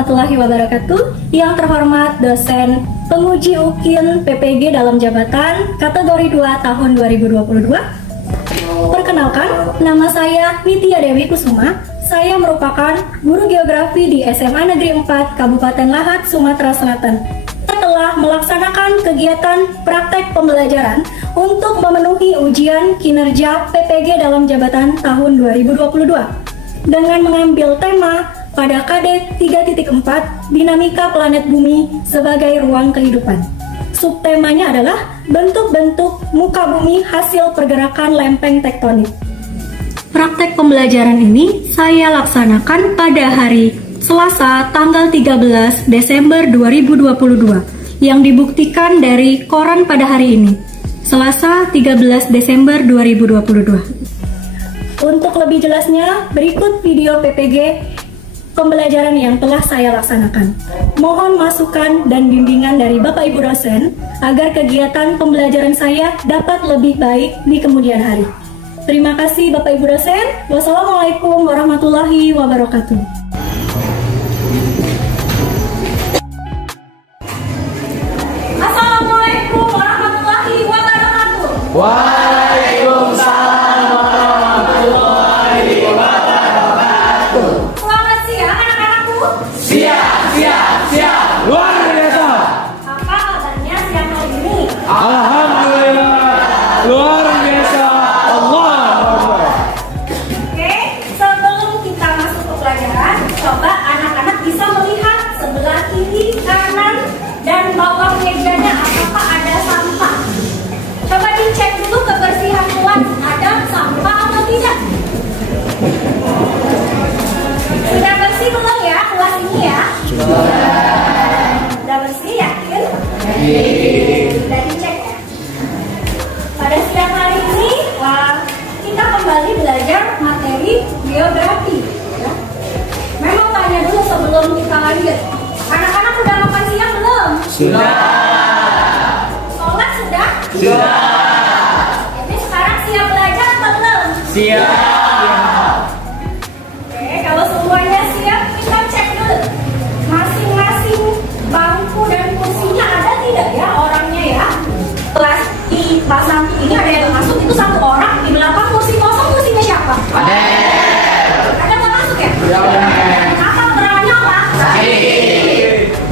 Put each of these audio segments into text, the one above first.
warahmatullahi wabarakatuh. Yang terhormat dosen penguji UKIN PPG dalam jabatan kategori 2 tahun 2022. Perkenalkan, nama saya Nitya Dewi Kusuma. Saya merupakan guru geografi di SMA Negeri 4 Kabupaten Lahat, Sumatera Selatan. Telah melaksanakan kegiatan praktek pembelajaran untuk memenuhi ujian kinerja PPG dalam jabatan tahun 2022 dengan mengambil tema pada KD 3.4 Dinamika Planet Bumi sebagai Ruang Kehidupan. Subtemanya adalah bentuk-bentuk muka bumi hasil pergerakan lempeng tektonik. Praktek pembelajaran ini saya laksanakan pada hari Selasa tanggal 13 Desember 2022 yang dibuktikan dari koran pada hari ini, Selasa 13 Desember 2022. Untuk lebih jelasnya, berikut video PPG pembelajaran yang telah saya laksanakan. Mohon masukan dan bimbingan dari Bapak Ibu dosen agar kegiatan pembelajaran saya dapat lebih baik di kemudian hari. Terima kasih Bapak Ibu dosen. Wassalamualaikum warahmatullahi wabarakatuh. Assalamualaikum warahmatullahi wabarakatuh. Waalaikumsalam warahmatullahi wabarakatuh. Selamat siang anak-anakku. Siap. Luar biasa. Apa kabarnya siang hari ini? Alhamdulillah. Luar biasa. Allah Akbar. Oke, sebelum kita masuk ke pelajaran, coba anak-anak bisa melihat sebelah kiri, kanan, dan bawah mejanya apakah ada sampah. Coba dicek dulu kebersihan kelas, ada sampah atau tidak. Sudah bersih belum ya kelas ini ya? Sudah bersih, yakin? Sudah dicek ya? Pada siang hari ini, kita kembali belajar materi geografi. Ya. Memang tanya dulu sebelum kita lanjut. Anak-anak udah makan siang belum? Sudah. Sholat sudah? Sudah. Jadi sekarang siap belajar atau belum? Siap. Oke, kalau semuanya siap, kita cek dulu. Masing-masing bangku dan kursinya ada tidak ya orangnya ya? Kelas di kelas 1 ini ada yang masuk itu satu orang, di belakang kursi kosong kursinya siapa? Ada. Ada nggak masuk ya? Ya. Apa perannya apa?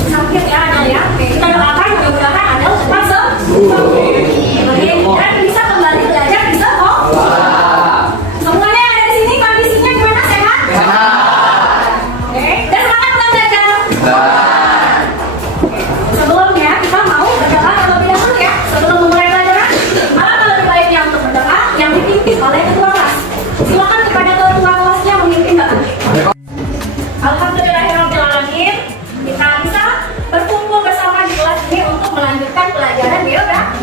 Sakit ya Adel ya. Oke, kita doakan mudah-mudahan Adel cepat sembuh. Dan bisa kembali belajar bisa kok. Semuanya yang ada di sini kondisinya gimana, sehat? Oke, dan semangat untuk belajar. Sebelumnya kita mau berdoa terlebih dahulu ya. Sebelum memulai pelajaran, alangkah lebih baiknya untuk berdoa yang dipimpin oleh ketua kelas. Silakan kepada ketua kelasnya memimpin doa. Alhamdulillahirrahmanirrahim. Kita bisa berkumpul bersama di kelas ini untuk melanjutkan pelajaran geografi.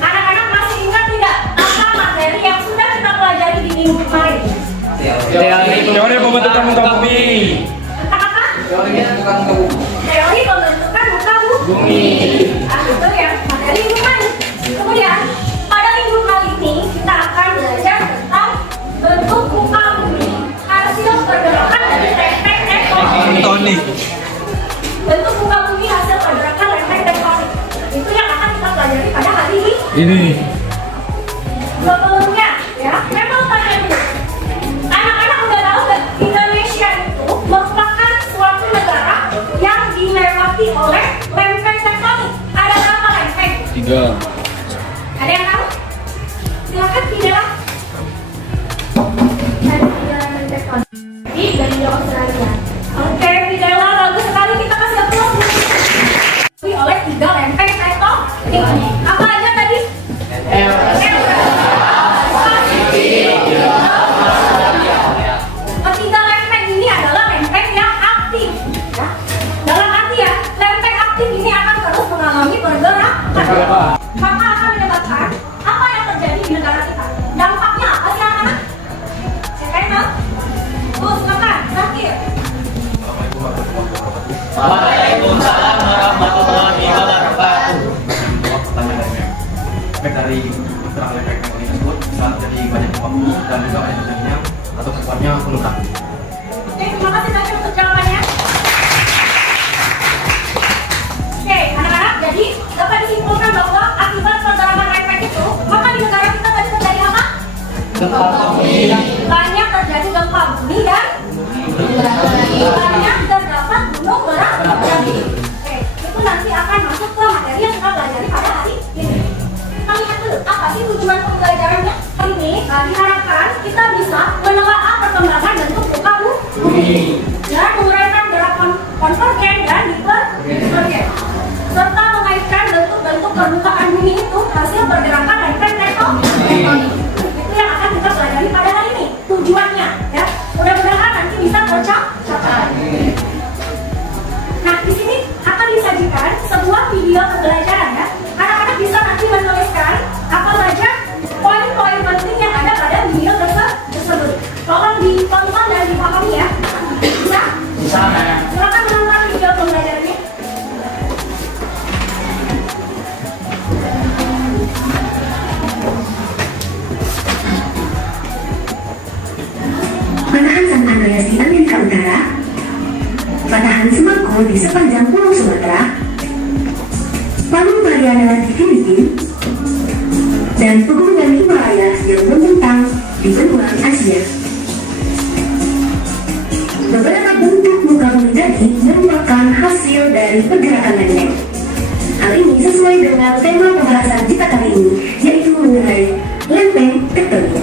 Anak-anak masih ingat tidak apa materi yang sudah kita pelajari di minggu kemarin? Teori pembentukan muka bumi. Tentang apa? Teori pembentukan muka bumi. Teori pembentukan muka bumi. Itu ya, materi minggu kemarin. Kemudian pada minggu kali ini kita akan belajar tentang bentuk muka bumi hasil pergerakan dari lempeng tektonik. Bentuk muka bumi hasil pergerakan lempeng tektonik. Itu yang akan kita pelajari pada hari ini. Sebelumnya, ya, memang tanya dulu. Anak-anak udah tahu nggak? Indonesia itu merupakan suatu negara yang dilewati oleh lempeng tektonik. Ada berapa lempeng? 3. Ada yang tahu? Silakan tidak. Ada 3 lempeng tektonik. Jadi dari Australia. Oke, Fidela, bagus sekali, kita kasih aplaus. Oleh 3 lempeng tektonik. Apa aja tadi? Ketiga lempeng ini adalah lempeng yang aktif. Ya. Dalam arti ya, lempeng aktif ini akan terus mengalami pergerakan. Maka akan menyebabkan apa yang terjadi di negara kita. Dampaknya apa sih anak-anak? Siapa yang tahu? Silakan, Zakir. Waalaikumsalam warahmatullahi wabarakatuh. Dari setelah lempeng tektonik tersebut bisa terjadi banyak gempa bumi dan juga banyak terjadinya atau kuatnya gunung berapi. Oke, terima kasih Zakir untuk jawaban Jadi dapat disimpulkan bahwa akibat pergerakan lempeng itu, maka di negara kita tadi terjadi apa? Gempa bumi. Banyak terjadi gempa bumi dan banyak terdapat gunung berapi. Oke, itu nanti akan masuk ke materi yang kita pelajari pada hari ini. Kita lihat dulu apa sih tujuan pembelajarannya. Ini diharapkan kita bisa menelaah perkembangan bentuk muka bumi dan menguraikan gerak konvergen dan divergen, serta mengaitkan bentuk-bentuk permukaan bumi itu hasil pergerakan lempeng tektonik. Itu yang akan kita pelajari pada hari ini. Tujuannya, ya, mudah-mudahan nanti bisa tercapai. Nah, di sini akan disajikan sebuah video pembelajaran, ya. Anak-anak bisa nanti menuliskan apa saja poin-poin penting yang ada pada video tersebut. Tolong ditonton dan dipahami, ya. Bisa? Bisa. Silakan menonton video pembelajarannya. Panahan San Andreas di Amerika Utara, panahan Semakau di sepanjang Pulau Sumatera, Palu Mariana di Filipina, dan pegunungan Himalaya yang membentang di benua Asia. Beberapa bentuk muka bumi tadi merupakan hasil dari pergerakan lempeng. Hal ini sesuai dengan tema pembahasan kita kali ini, yaitu mengenai lempeng tektonik.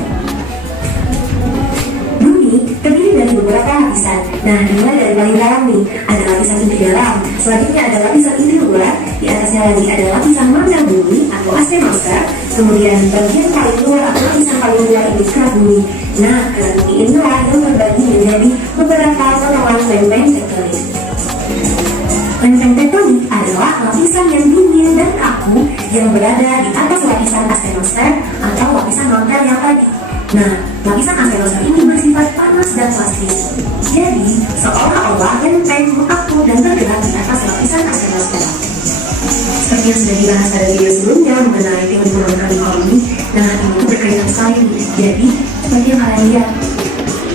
Terdiri dari beberapa lapisan. Nah, dimulai dari paling dalam nih, ada lapisan inti dalam. Selanjutnya ada lapisan inti luar. Di atasnya lagi ada lapisan mangga bumi atau astemosfer. Kemudian bagian paling luar atau lapisan paling luar ini kerak bumi. Nah, kerak bumi inilah yang terbagi menjadi beberapa potongan lempeng tektonik. Lempeng tektonik adalah lapisan yang dingin dan kaku yang berada di atas lapisan astemosfer atau lapisan mantel yang tadi. Nah, lapisan astemosfer ini bersifat panas dan plastis. Jadi, seolah-olah lempeng mengaku dan bergerak di atas lapisan astemosfer. Seperti yang sudah dibahas pada video sebelumnya mengenai teori muka bumi. Nah, ini berkaitan sekali. Jadi, seperti yang kalian lihat,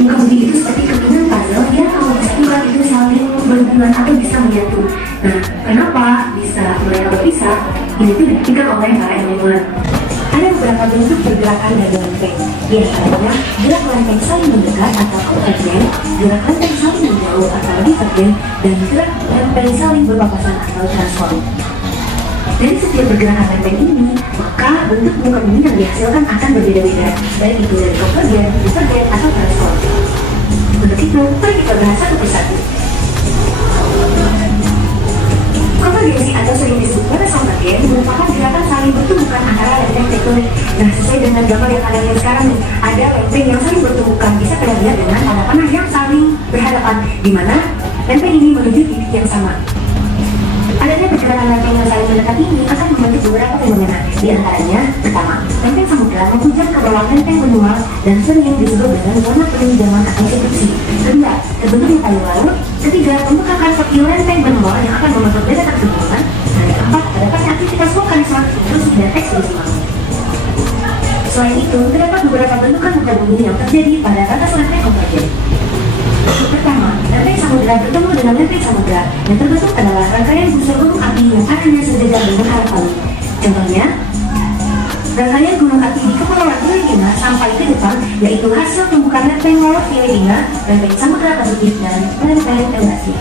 muka bumi itu seperti kepingan puzzle yang kalau disatukan itu saling berhubungan atau bisa menyatu. Nah, kenapa bisa mereka berpisah? Ini tuh dibuktikan oleh para ilmuwan. Ada beberapa bentuk pergerakan dari lempeng. Biasanya, gerak lempeng saling mendekat atau konvergen, gerak lempeng saling menjauh atau divergen, dan gerak lempeng saling berpapasan atau transform. Dari setiap pergerakan lempeng ini, maka bentuk muka bumi yang dihasilkan akan berbeda-beda, baik itu dari konvergen, divergen, atau transform. Untuk itu, mari kita bahas satu persatu. Konvergensi atau sering disebut pada konvergen merupakan gerakan saling bertumbukan antara lempeng tektonik. Nah, sesuai dengan gambar yang kalian lihat sekarang nih, ada lempeng yang saling bertumbukan, bisa kalian lihat dengan panah-panah yang saling berhadapan, di mana lempeng ini menuju titik yang sama. Adanya pergerakan lempeng yang saling mendekat ini akan membentuk beberapa fenomena. Di antaranya, pertama, lempeng samudera menghujam ke bawah lempeng benua dan sering disebut dengan zona peninjauan atau subduksi. Kedua, terbentuknya payung laut. Ketiga, pembekakan seperti lempeng benua yang akan membentuk deretan gunungan. Dan yang keempat, terdapatnya aktivitas vulkanisme, erupsi dan ekstremisme. Selain itu, terdapat beberapa bentukan muka bumi yang terjadi pada batas lempeng konvergen. Pertama, lempeng samudera bertemu dengan lempeng samudera. Yang terbentuk adalah rangkaian busur gunung api yang arahnya sejajar dengan arah palu. Contohnya, rangkaian gunung api di Kepulauan Filipina sampai ke depan, yaitu hasil tumbukan lempeng laut Filipina, lempeng samudera Pasifik, dan lempeng Eurasia.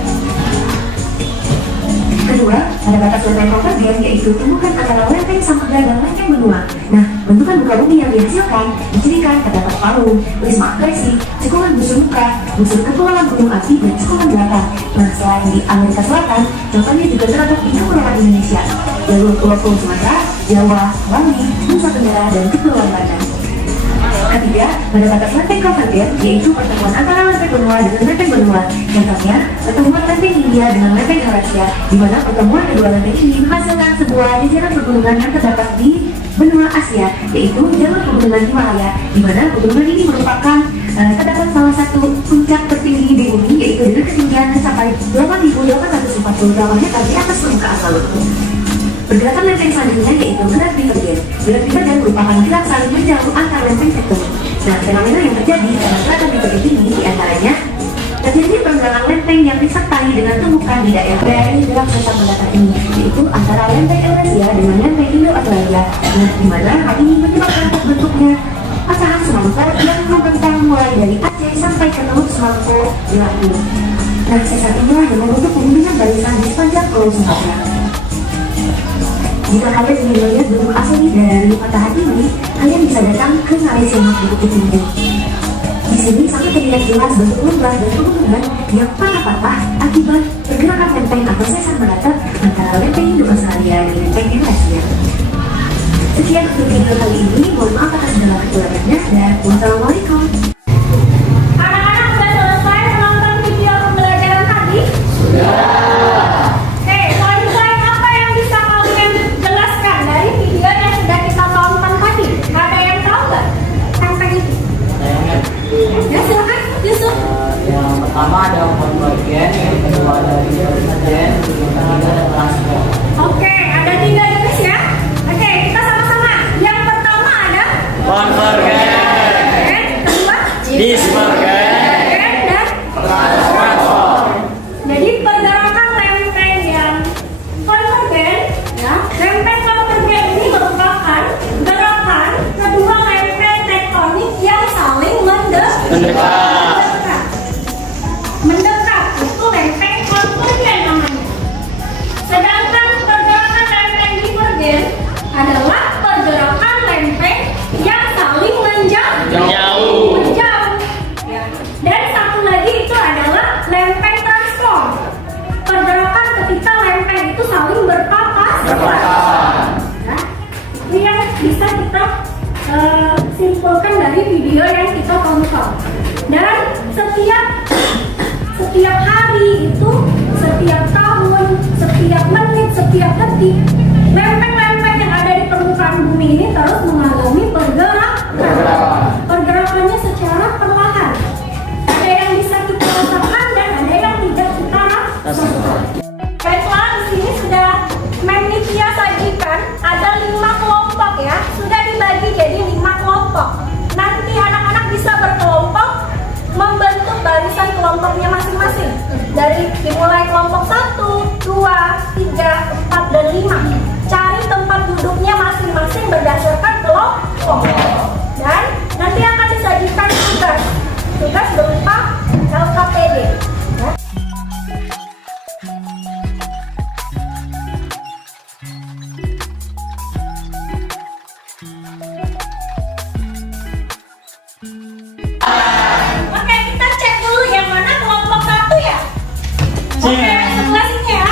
Kedua, ada batas lempeng konvergen, yaitu tumbukan antara lempeng samudera dan lempeng benua. Nah, bentukan muka bumi yang dihasilkan dicirikan terdapat palu, prisma akresi, cekungan busur muka, busur kepulauan gunung api, dan cekungan belakang. Nah, selain di Amerika Selatan, contohnya juga terdapat di Kepulauan Indonesia, jalur Pulau Sumatera, Jawa, Bali, Nusa Tenggara, dan Kepulauan Banten. Ketiga, pada batas lempeng konvergen, yaitu pertemuan antara lempeng benua dengan lempeng benua. Contohnya, pertemuan lempeng India dengan lempeng Eurasia, di mana pertemuan kedua lempeng ini menghasilkan sebuah jajaran pegunungan yang terdapat di benua Asia, yaitu jalur pegunungan Himalaya, di mana pegunungan ini merupakan terdapat salah satu puncak tertinggi di bumi, yaitu dengan ketinggian mencapai 8.840 km di atas permukaan laut. Pergerakan lempeng selanjutnya yaitu gerak divergen. Gerak divergen merupakan gerak saling menjauh antar lempeng tektonik. Nah, fenomena yang terjadi pada gerakan divergen ini diantaranya terjadi pergerakan lempeng yang disertai dengan tumbukan di daerah dari gerak sesar mendatar ini, yaitu yaitu antara lempeng Eurasia dengan lempeng Indo-Australia. Nah, di mana hal ini menyebabkan bentuknya pecahan semangka yang membentang mulai dari Aceh sampai ke Teluk Semangko di Lampung. Nah, sesatunya yang membentuk pembimbingan barisan di sepanjang Pulau Sumatera. Jika kalian ingin melihat bentuk asli dari patahan ini, kalian bisa datang ke Malaysia Bukit Tinggi. Di sini sangat terlihat jelas bentuk lembah dan pegunungan yang patah-patah akibat pergerakan lempeng atau sesar menatap antara lempeng Indo-Australia dan lempeng Eurasia. Sekian untuk video kali ini, mohon maaf atas segala kekurangannya dan wassalamualaikum. Anak-anak sudah selesai menonton video pembelajaran tadi? Oke, poin-poin apa yang bisa kalian jelaskan dari video yang sudah kita tonton tadi? Ada yang tahu nggak tentang itu? Ya, silakan Yusuf. Yang pertama ada konvergen, yang kedua ada divergen, yang ketiga ada transfer. Oke, ada 3 jenis ya. Oke, kita sama-sama. Yang pertama ada Konvergen, kedua dispergen, dan transfer. jadi pergerakan lempeng yang konvergen, ya, lempeng konvergen ini merupakan gerakan kedua lempeng tektonik yang saling mendekat. Itu lempeng konvergen namanya. Sedangkan pergerakan lempeng divergen adalah pergerakan lempeng yang saling menjauh. Ya. Dan satu lagi itu adalah lempeng transform. Pergerakan ketika lempeng itu saling berpapasan. Ya. Itu yang bisa kita simpulkan dari video yang kita tonton. Dan setiap hari itu, setiap tahun, setiap menit, setiap detik, lempeng-lempeng yang ada di permukaan bumi ini terus mengalami pergerakannya secara perlahan. Ada yang bisa kita rasakan dan ada yang tidak kita rasakan. Baiklah, di sini sudah Nitia sajikan ada 5 kelompok ya, sudah dibagi jadi 5 kelompok. Nanti anak-anak bisa berkelompok membentuk barisan kelompoknya masing-masing. Dari dimulai kelompok 1, 2, 3, 4, dan 5. Cari tempat duduknya masing-masing berdasarkan kelompok. Dan nanti akan disajikan tugas berupa LKPD. Ya. Oke, kita cek dulu yang mana kelompok 1 ya. Oke, sebelah sini ya.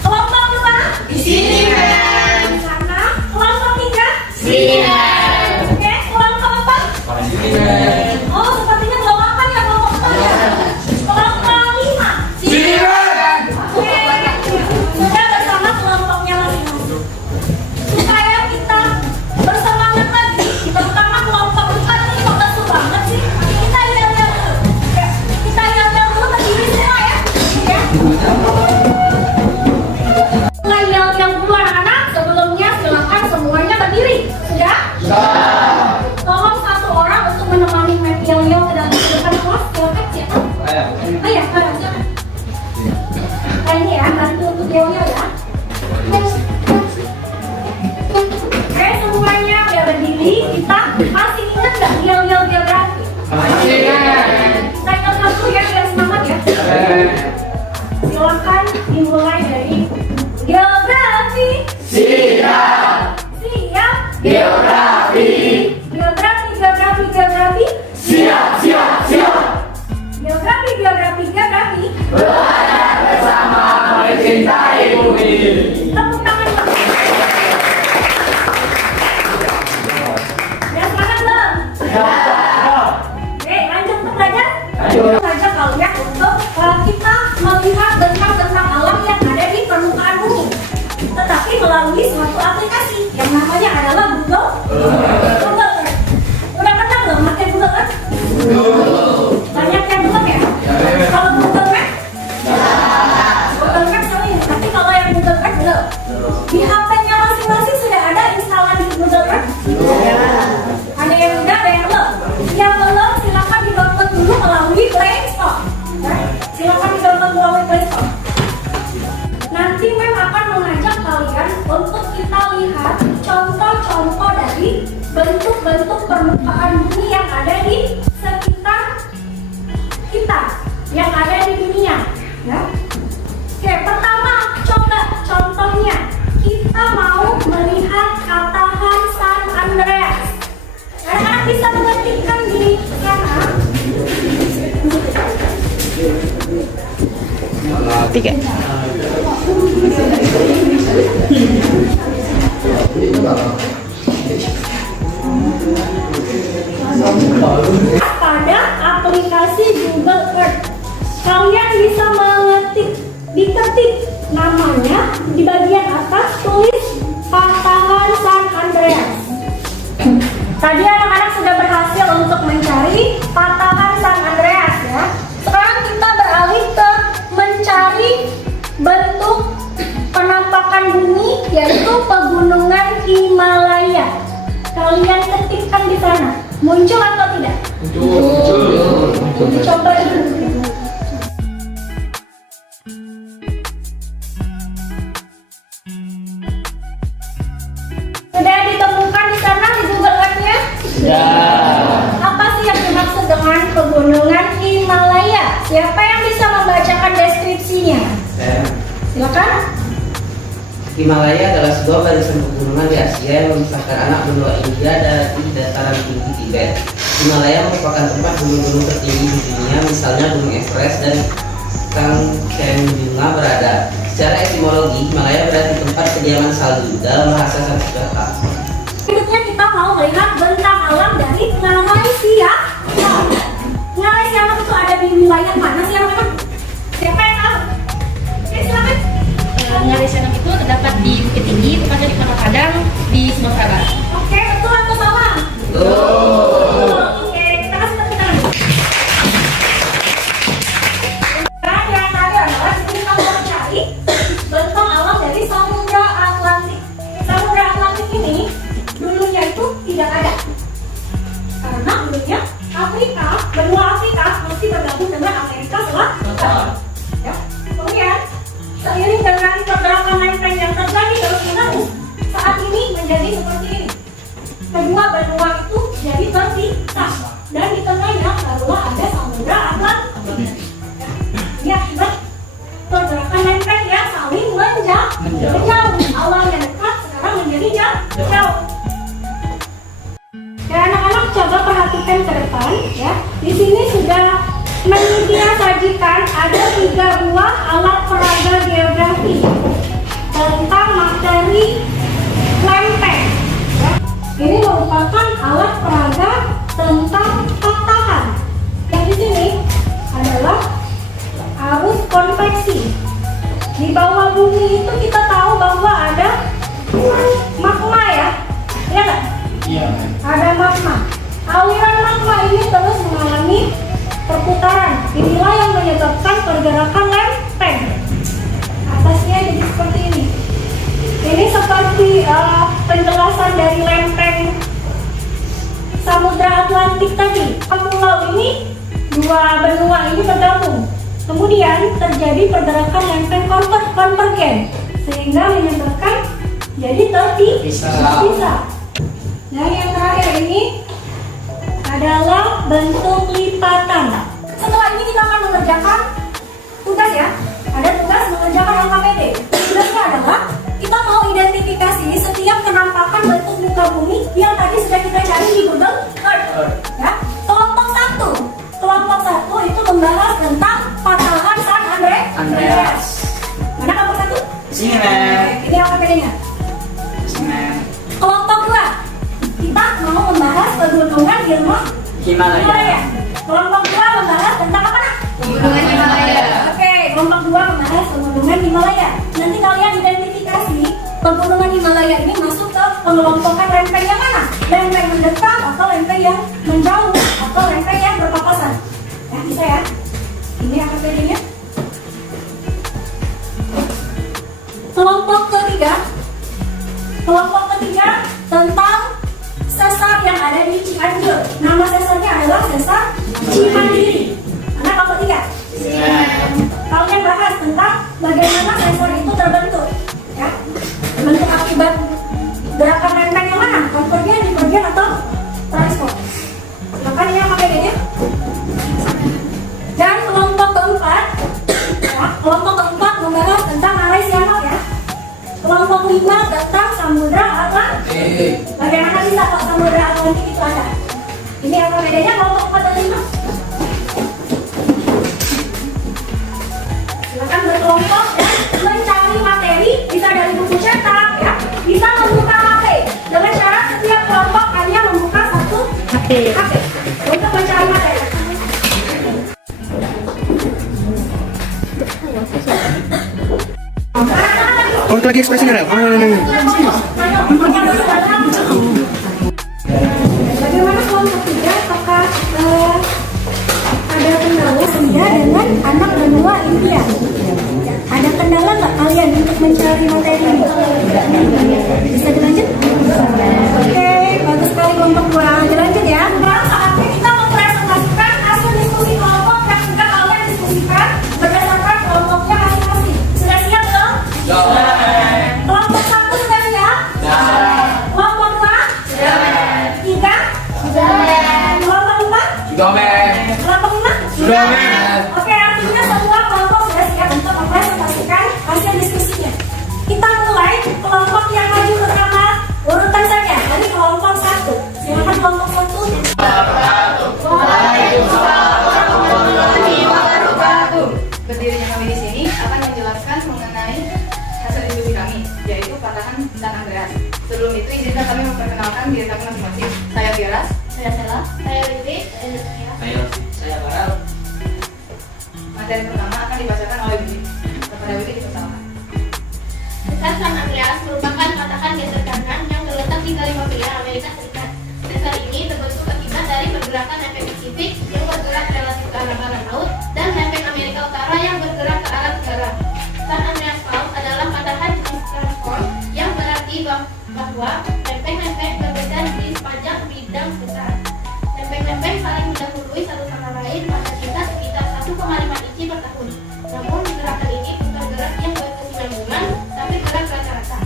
Kelompok 2 di sini, Di sana. Kelompok 3 sini, Oke, kelompok 4 oh, sepertinya belum makan ya kelompok 4 ya. Kelompok 5 sini, Oke, sudah bersama kelompoknya masing-masing. Supaya kita bersemangat lagi, terutama kelompok 4 ini kok lesu banget sih. Kita yel-yel dulu. Ya, kita yel-yel dulu, berdiri semua ya. Ya. Mulai yel-yel dulu anak-anak. Sebelumnya silakan semuanya berdiri. Sudah? Tolong satu orang untuk menemani Mat yel-yel ke dalam depan kelas. Silakan siapa? Ayo, Nah ini ya, bantu untuk yel-yel ya. Oke, semuanya udah berdiri. Kita masih ingat nggak yel-yel geografi? Kita ingat dulu ya, biar semangat ya. Silakan dimulai dari geografi. Siap. Geografi. Siap. Geografi. Belajar bersama mencintai bumi. Tepuk tangan. bentuk-bentuk permukaan bumi yang ada di sekitar kita, yang ada di dunia. Ya. Oke, pertama coba contohnya. Kita mau melihat Katahan San Andreas. Anak-anak bisa mengetikkan di sana. 3. Pada aplikasi Google Earth, kalian bisa diketik namanya di bagian atas, tulis Patahan San Andreas. Tadi anak-anak sudah berhasil untuk mencari Patahan San Andreas ya. Sekarang kita beralih ke mencari bentuk penampakan bumi, yaitu pegunungan Himalaya. Kalian ketikkan di sana. Muncul atau tidak? Muncul. Coba dulu. Sudah ditemukan di sana di Google Earth-nya? Ya. Apa sih yang dimaksud dengan pegunungan Himalaya? Siapa yang bisa membacakan deskripsinya? Silakan. Himalaya adalah sebuah barisan pegunungan di Asia yang memisahkan anak benua India dari dataran tinggi Tibet. Himalaya merupakan tempat gunung-gunung tertinggi di dunia, misalnya Gunung Everest dan Kanchenjunga berada. Secara etimologi, Himalaya berarti tempat kediaman salju dalam bahasa Sanskerta. Berikutnya kita mau melihat bentang alam dari Malaysia. Malaysia itu ada di wilayah mana sih anak-anak? Siapa yang tahu? Oke, silakan. Malaysia itu terdapat di Bukit Tinggi, tepatnya di Kota Padang, di Sumatera Barat. Oke, betul atau salah? Betul. Oke, kita kasih tepuk tangan. Dan yang tadi adalah kita mau mencari bentang alam dari Samudra Atlantik. Samudra Atlantik ini dulunya itu tidak ada. Karena dulunya Afrika, benua Afrika masih bergabung dengan Amerika Selatan. Ya. Kemudian seiring dengan pergerakan lempeng yang terjadi terus-menerus, saat ini menjadi seperti ini. Kedua benua itu jadi terpisah, dan di tengahnya barulah ada Samudra Atlantik. Ini akibat pergerakan lempeng yang saling menjauh. Awalnya dekat, sekarang menjadi jauh. Dan anak-anak coba perhatikan ke depan, ya. Di sini sudah Menitya sajikan ada 3 buah alat peraga geografi tentang materi lempeng. Ya. Ini merupakan alat peraga tentang patahan. Yang di sini adalah arus konveksi. Di bawah bumi itu kita tahu bahwa ada magma ya, ya nggak? Iya. Ada magma. Aliran magma ini terus mengalami perputaran. Inilah yang menyebabkan pergerakan lempeng. Atasnya jadi seperti ini. Ini seperti penjelasan dari lempeng Samudra Atlantik tadi. Pulau ini, 2 benua ini bergabung. Kemudian terjadi pergerakan lempeng konvergen, sehingga menyebabkan jadi terpisah. Dan yang terakhir ini adalah bentuk lipatan. Setelah ini kita akan mengerjakan tugas ya. Ada tugas mengerjakan LKPD. Tugasnya adalah kita mau identifikasi setiap penampakan bentuk muka bumi yang tadi sudah kita cari di Google Earth. Ya. Kelompok 1 itu membahas tentang patahan San Andreas. Mana kelompok 1? Sini, Mem. Ini LKPD-nya. Sini, Mem. Kelompok 2 kita mau membahas pegunungan Himalaya. Kelompok 2 membahas tentang apa nak? Pegunungan Himalaya. Oke, kelompok 2 membahas pegunungan Himalaya. Nanti kalian identifikasi pegunungan Himalaya ini masuk ke pengelompokan lempeng yang mana? Lempeng mendekat atau lempeng yang menjauh atau lempeng yang berpapasan. Ya, bisa ya? Ini AKPD-nya. Kelompok ketiga tentang sesar yang ada di Cianjur. Nama sesarnya adalah sesar Cimandiri. Mana kelompok 3? Kalian bahas tentang bagaimana sesar itu terbentuk. Ya, terbentuk akibat gerakan lempeng yang mana? Konvergen, divergen atau enigma tentang Samudra Atlantik. Bagaimana bisa kok Samudra Atlantik itu ada? Ini apa bedanya kelompok 4 dan 5? Silakan berkelompok dan mencari materi, bisa dari buku cetak ya, bisa membuka HP. Dengan syarat setiap kelompok hanya membuka satu HP untuk mencari materi. Oh, itu lagi ekspresinya, Rel. Bagaimana kelompok 3? Apakah ada kendala dengan anak benua India? Ada kendala nggak kalian untuk mencari materi ini? Bisa dilanjut? Oke, bagus sekali kelompok 2. Dilanjut ya. Sekarang saatnya kita mempresentasikan hasil diskusi kelompok yang sudah kalian diskusikan berdasarkan kelompoknya masing-masing. Sudah siap belum? Kelompok 1 sudah siap? Kelompok 2? 3? Kelompok 4? Kelompok 5? Oke, artinya semua kelompok sudah siap untuk mempresentasikan hasil diskusinya. Kita mulai kelompok yang maju pertama, urutan saja. Dari kelompok 1. Silakan kelompok 1. Berdirinya kami di sini akan menjelaskan mengenai hasil diskusi kami, yaitu patahan San Andreas. Sebelum itu, izinkan kami memperkenalkan diri kami masing-masing. Saya Firas. Saya Sela. Saya Wiwi. Saya Baral. Materi pertama akan dibacakan oleh Wiwi. Kepada Wiwi dipersilakan. Sesar San Andreas merupakan patahan geser kanan yang terletak di California, Amerika Serikat. Sesar ini terbentuk akibat dari pergerakan lempeng Pasifik yang bergerak relatif ke arah barat laut dan lempeng Amerika Utara yang bergerak ke arah tenggara. San Andreas Fault adalah patahan jenis transform yang berarti bahwa lempeng-lempeng berbeda di sepanjang bidang besar. Lempeng-lempeng saling mendahului satu sama lain pada tingkat sekitar 1,5 inci per tahun. Namun gerakan ini bukan gerak yang berkesinambungan, tapi gerak rata-rata.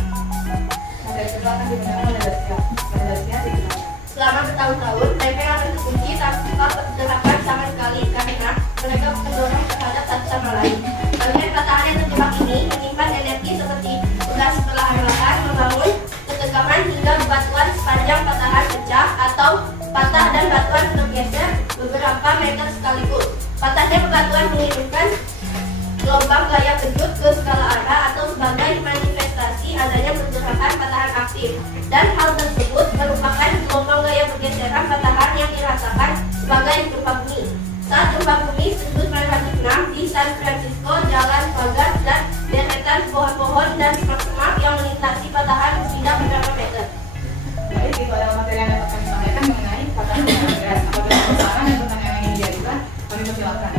Materi kedua akan digunakan oleh Dacia. Pada Dacia dikenalkan. Selama bertahun-tahun, lempeng akan terkunci tanpa pergerakan sama sekali karena mereka mendorong terhadap satu sama lain. Bagian patahan yang terjebak ini menyimpan energi seperti gas perlahan-lahan membangun ketegangan hingga batuan sepanjang patahan pecah atau patah dan batuan bergeser beberapa meter sekaligus. Patahnya bebatuan mengirimkan gelombang gaya kejut ke skala arah atau sebagai manifestasi adanya pergerakan patahan aktif. Dan hal tersebut merupakan gelombang gaya pergeseran patahan yang dirasakan sebagai gempa bumi. Saat gempa bumi sudut magnitudo 6 di San Francisco, jalan pagar dan deretan pohon-pohon dan semak-semak yang melintasi patahan sudah beberapa meter. Baik, itu adalah materi yang dapat kami sampaikan mengenai patahan San Andreas. Apabila ada pertanyaan dan pertanyaan yang ingin diajukan, kami persilakan.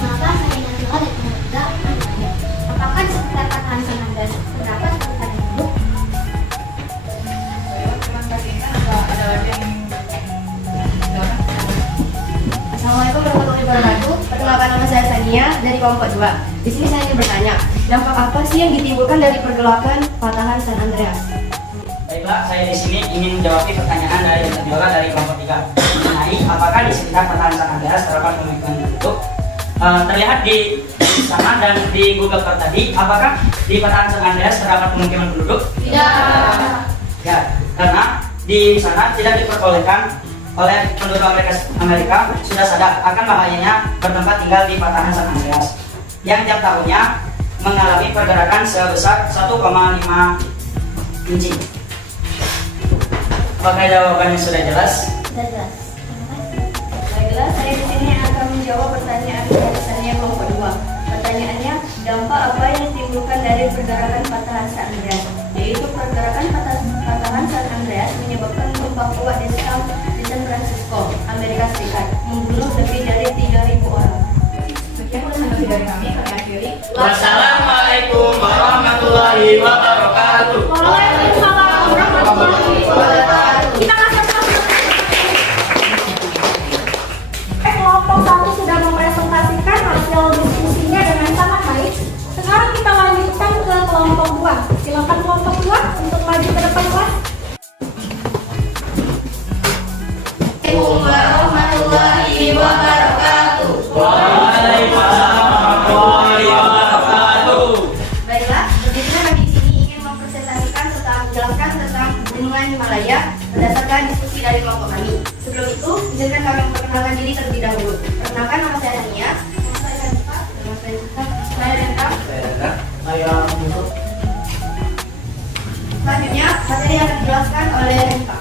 Maka saya Nazila dari kelompok 3. Apakah di sekitar patahan San Andreas terdapat patahan hidup? Baik, terima kasih. Ada lagi yang ingin silakan. Assalamualaikum warahmatullahi wabarakatuh. Perkenalkan, nama saya Sania dari kelompok 2. Di sini saya ingin bertanya, dampak apa sih yang ditimbulkan dari pergolakan patahan San Andreas? Baiklah, saya di sini ingin menjawab pertanyaan dari Nabila dari kelompok 3 mengenai apakah di sekitar patahan San Andreas terdapat pemukiman penduduk. Terlihat di sana dan di Google Earth tadi, apakah di patahan San Andreas terdapat pemukiman penduduk? Tidak. Ya, karena di sana tidak diperbolehkan oleh penduduk Amerika sudah sadar akan bahayanya bertempat tinggal di patahan San Andreas yang tiap tahunnya mengalami pergerakan sebesar 1,5 inci. Apakah jawabannya sudah jelas? Sudah jelas. Baiklah, saya di sini akan menjawab pertanyaan dari Sania kelompok 2. Pertanyaannya, dampak apa yang ditimbulkan dari pergerakan patahan San Andreas? Yaitu pergerakan patahan San Andreas menyebabkan gempa kuat di San Francisco, Amerika Serikat, membunuh lebih dari 3.000 orang. Sekian presentasi dari kami akhiri. Wassalamualaikum warahmatullahi wabarakatuh. Waalaikumsalam warahmatullahi wabarakatuh. Kita kasih kelompok 1 sudah mempresentasikan hasil diskusinya dengan sangat baik. Sekarang kita lanjutkan ke kelompok 2. Silakan kelompok 2 untuk maju ke depan kelas. Assalamualaikum warahmatullahi wabarakatuh. Waalaikumsalam warahmatullahi wabarakatuh. menjelaskan tentang Gunungan Himalaya berdasarkan diskusi dari kelompok kami. Sebelum itu, izinkan kami memperkenalkan diri terlebih dahulu. Perkenalkan, nama saya Hania. Nama saya Hanifah. Nama saya Hanifah. Saya Dendra. Saya Yusuf. Selanjutnya, materi yang dijelaskan oleh Hanifah.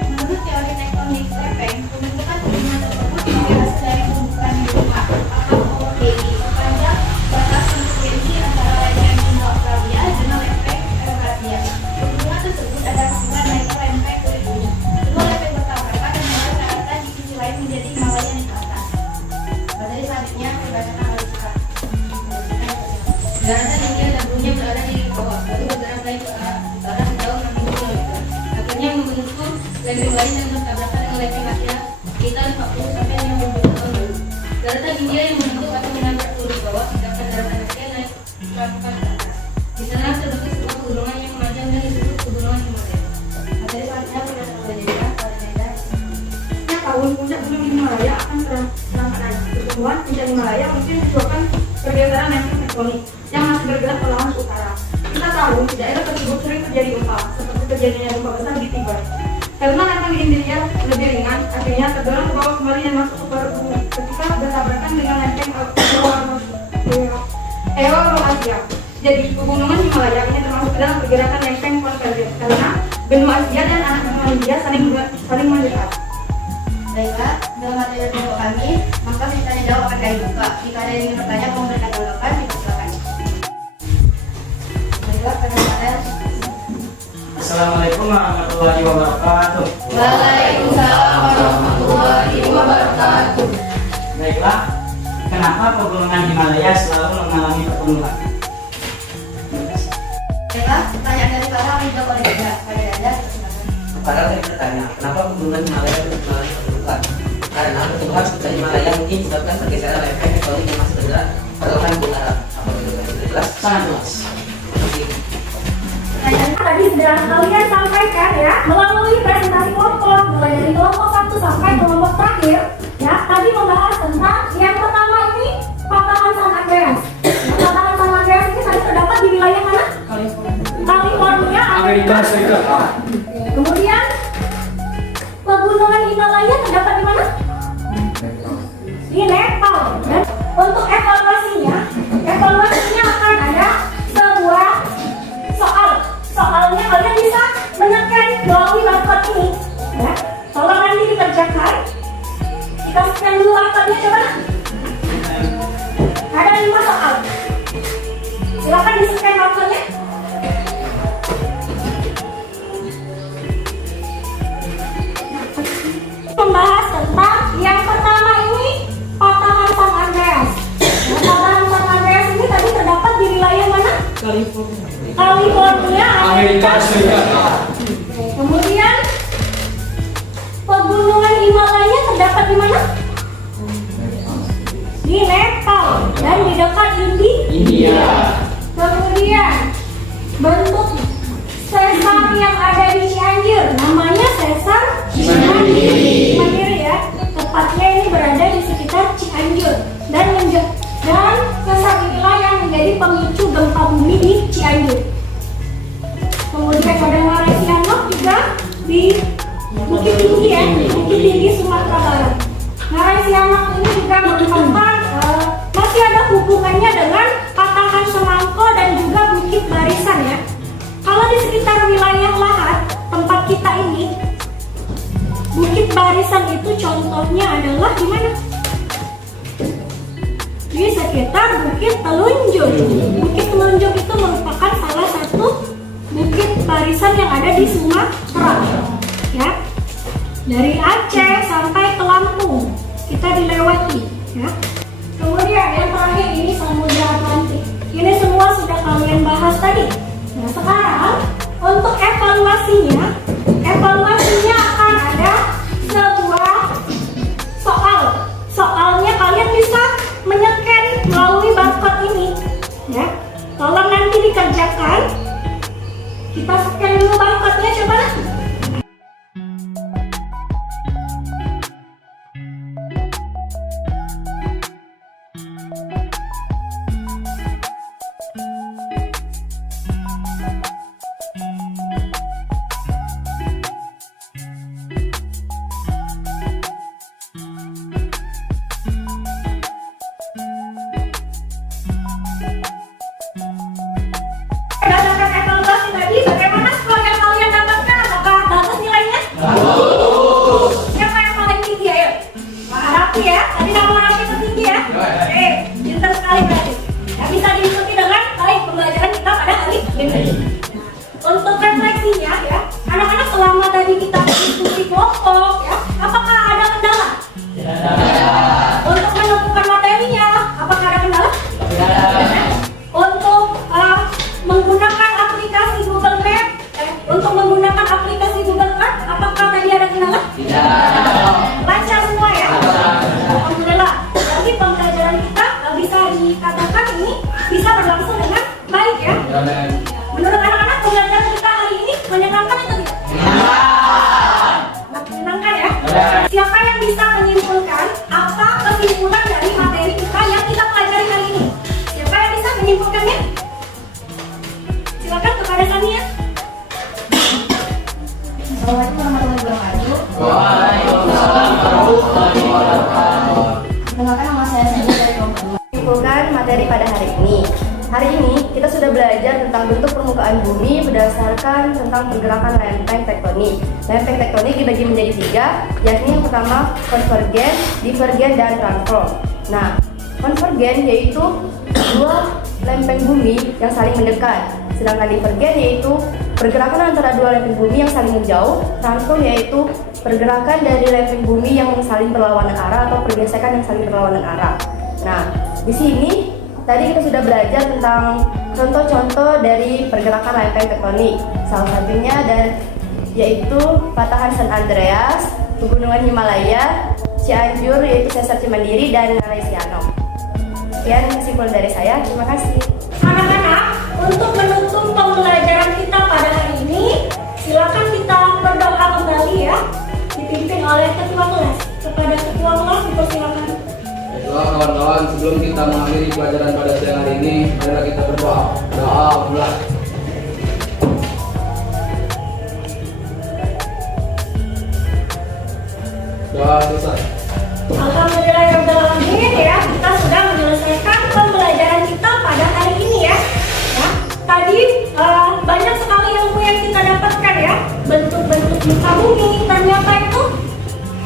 Menurut teori tektonik lereng, pembentukan gunungan tersebut sebagai hasil dari pembukaan gunung atau ODI sepanjang batas frekuensi antara lereng Indo-Australia dengan lereng Eurasia. Gunungan tersebut adalah hubungan naik lempeng ke gunung. Kedua lempeng bertabrakan dan mulai ke atas di sisi lain menjadi Himalaya di atas. Materi selanjutnya dibacakan oleh Sika. Daratan India dan Brunei berada di bawah, lalu bergerak naik ke arah barat sejauh 60 km. Akhirnya membentuk lereng lain yang bertabrakan dengan lereng Asia sekitar 40 sampai 50 tahun lalu. Daratan India yang membentuk atau menabrak turun ke bawah, sedangkan daratan Asia naik perlahan ke atas. Di sana terbentuk sebuah pegunungan yang memanjang dan disebut Pegunungan Himalaya. Materi selanjutnya berdasarkan penelitian pada daerah. Setiap tahun puncak gunung Himalaya akan terangkat naik. Pertumbuhan puncak Himalaya mungkin disebabkan pergeseran lempeng tektonik yang masih bergerak perlahan ke utara. Kita tahu di daerah tersebut sering terjadi gempa, seperti terjadinya gempa besar di Tibet. Karena lempeng India lebih ringan, akhirnya terdorong ke bawah kembali dan masuk ke perut bumi ketika bertabrakan dengan lempeng Eurasia. Jadi pegunungan Himalaya ini termasuk dalam pergerakan lempeng konvergen karena benua Asia dan anak benua India saling mendekat. Baiklah, dalam materi kelompok kami, maka kita dijawab akan kami buka. Jika ada yang ingin bertanya atau memberikan tanggapan, dipersilakan. Baiklah, perkenalkan. Assalamualaikum warahmatullahi wabarakatuh. Waalaikumsalam warahmatullahi wabarakatuh. Baiklah, kenapa pegunungan Himalaya selalu mengalami pertumbuhan? Baiklah, pertanyaan dari para menjawab oleh Danda. Pada Danda, silakan. Padahal saya bertanya, kenapa pegunungan Himalaya terus mengalami pertumbuhan? Karena pertumbuhan puncak Himalaya mungkin disebabkan pergeseran lempeng tektonik yang masih bergerak perlahan ke utara. Apa betul? Jelas? Sangat jelas. Tadi sudah kalian sampaikan ya melalui presentasi kelompok mulai dari kelompok 1 sampai kelompok terakhir ya. Tadi membahas tentang yang pertama ini patahan San Andreas. Patahan San Andreas ini tadi terdapat di wilayah mana? California, Amerika Serikat. Kemudian pegunungan Himalaya terdapat di mana? Di Nepal. Dan untuk evaluasinya akan ada sebuah soalnya kalian bisa menekan melalui barcode ini ya. Tolong nanti dikerjakan. Kita scan dulu barcode-nya, coba. Ada 5 soal. Silakan di scan barcode-nya. Membahas tentang yang pertama ini patahan San Andreas. Patahan San Andreas ini tadi terdapat di wilayah mana? California, Amerika Serikat. Kemudian pegunungan Himalaya terdapat di mana? Di Nepal dan di dekat India. Kemudian bentuk sesar yang ada di Cianjur namanya sesar Mandiri ya. Tepatnya ini berada di sekitar Cianjur dan sesar inilah yang menjadi pemicu gempa bumi di Cianjur. Kemudian ada Ngarai Sianok juga di Bukit Tinggi ya, Bukit Tinggi Sumatera Barat. Ngarai Sianok ini juga merupakan masih ada hubungannya dengan patahan Semangko dan juga Bukit Barisan ya. Kalau di sekitar wilayah Lahat tempat kita ini, Bukit Barisan itu contohnya adalah di mana? Di sekitar Bukit Telunjuk. Bukit Telunjuk itu merupakan salah satu bukit barisan yang ada di Sumatera ya. Dari Aceh sampai ke Lampung kita dilewati ya. Kemudian yang terakhir ini Samudra Atlantik. Ini semua sudah kalian bahas tadi. Nah sekarang untuk evaluasinya akan ada sebuah soal. Soalnya kalian bisa menyeken melalui barcode ini ya. Tolong nanti dikerjakan. Kita scan dulu barcode-nya, coba. untuk refleksinya ya, anak-anak selama tadi kita diskusi kelompok ya, apakah ada kendala? Untuk menemukan materinya, apakah ada kendala? Untuk menggunakan aplikasi Google Map, untuk menggunakan aplikasi Google Map, apakah tadi ada kendala? Lancar semua ya? Alhamdulillah. Jadi pembelajaran kita bisa dikatakan ini bisa berlangsung dengan baik ya. Menurut anak-anak pembelajaran kita hari ini menyenangkan atau tidak? Menyenangkan ya? Siapa yang bisa menyimpulkan apa kesimpulan dari materi kita yang kita pelajari hari ini? Siapa yang bisa menyimpulkannya? Silakan kepada Sania. Assalamualaikum warahmatullahi wabarakatuh. Waalaikumsalam warahmatullahi wabarakatuh. Perkenalkan, nama saya Sania dari kelompok 2. Menyimpulkan materi pada hari ini. Hari ini kita sudah belajar tentang bentuk permukaan bumi berdasarkan tentang pergerakan lempeng tektonik. Lempeng tektonik dibagi menjadi 3, yakni yang pertama konvergen, divergen, dan transform. Nah, konvergen yaitu dua lempeng bumi yang saling mendekat, sedangkan divergen yaitu pergerakan antara dua lempeng bumi yang saling menjauh. Transform yaitu pergerakan dari lempeng bumi yang saling berlawanan arah atau pergesekan yang saling berlawanan arah. Nah, di sini tadi kita sudah belajar tentang contoh-contoh dari pergerakan lempeng tektonik. Salah satunya yaitu patahan San Andreas, pegunungan Himalaya, Cianjur yaitu Sesar Cimandiri, dan Malaysiano. Sekian kesimpulan dari saya. Terima kasih. Anak-anak, untuk menutup pembelajaran kita pada hari ini, silakan kita berdoa kembali ya, dipimpin oleh ketua kelas. Kepada ketua kelas dipersilakan. Baiklah kawan-kawan, sebelum kita mengakhiri pelajaran pada siang hari ini, marilah kita berdoa. Doa mulai. Doa selesai. Alhamdulillahirrahmanirrahim ya, kita sudah menyelesaikan pembelajaran kita pada hari ini ya. Tadi banyak sekali ilmu yang kita dapatkan ya. Bentuk-bentuk muka bumi ternyata itu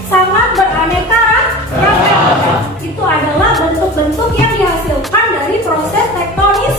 sangat beraneka ragam. Itu adalah bentuk-bentuk yang dihasilkan dari proses tektonis